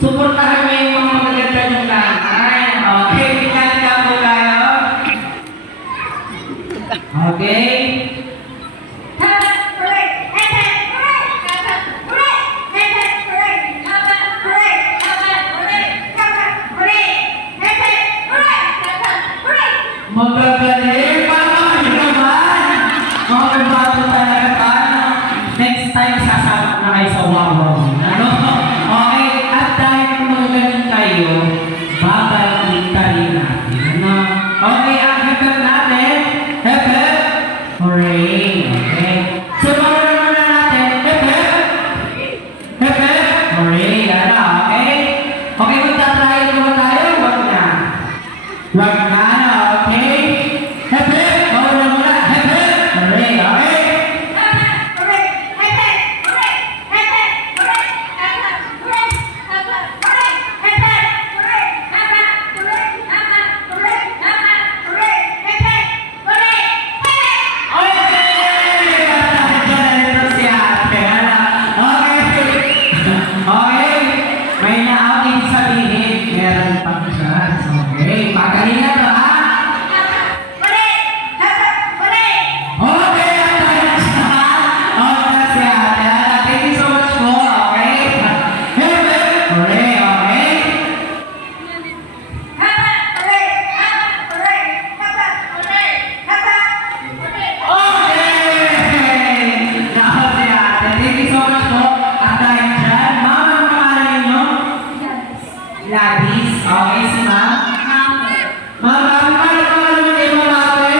Suportahan mo yung mga maganda ng lanay. Okay, pinalika po tayo. Okay. Magagaling! Parang ano naman? Mga bago talaga tayo. Next time, sasama na kayo sa wawaw. Ano? Okay, at dahil magaling kayo, babalikin rin natin. Ano? Okay, ang hagkat natin. Hagkat. Hooray! Okay. So, pagkaroon na natin. Hagkat. Hagkat. Hooray! Ano? Okay? Okay, magtatrayan ko ba tayo? Wag na. Wag na. Okay? Happy? Bawal na muna. Happy? Hooray! Okay? Okay, may na-outing sabihin, meron pang chance. Okay, pagaling na to, ha? Okay, ang tayo na siya. Okay, si ate. Thank you so much po, okay? Okay, okay? Okay! Nako si ate. Thank you so much po. At dahil dyan, ma'am, ang pangalan ninyo? Gladys. Okay, si ma'am? Ma'am, ang pangalan mo kay ma'am ate?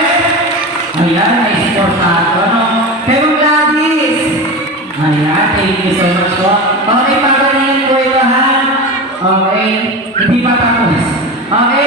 Ayan, ay supportado. Ano? Kay ma'am Gladys. Ayan, thank you so much po. Okay, pagalingan ko ito, ha? Okay, hindi pa tapos. Okay,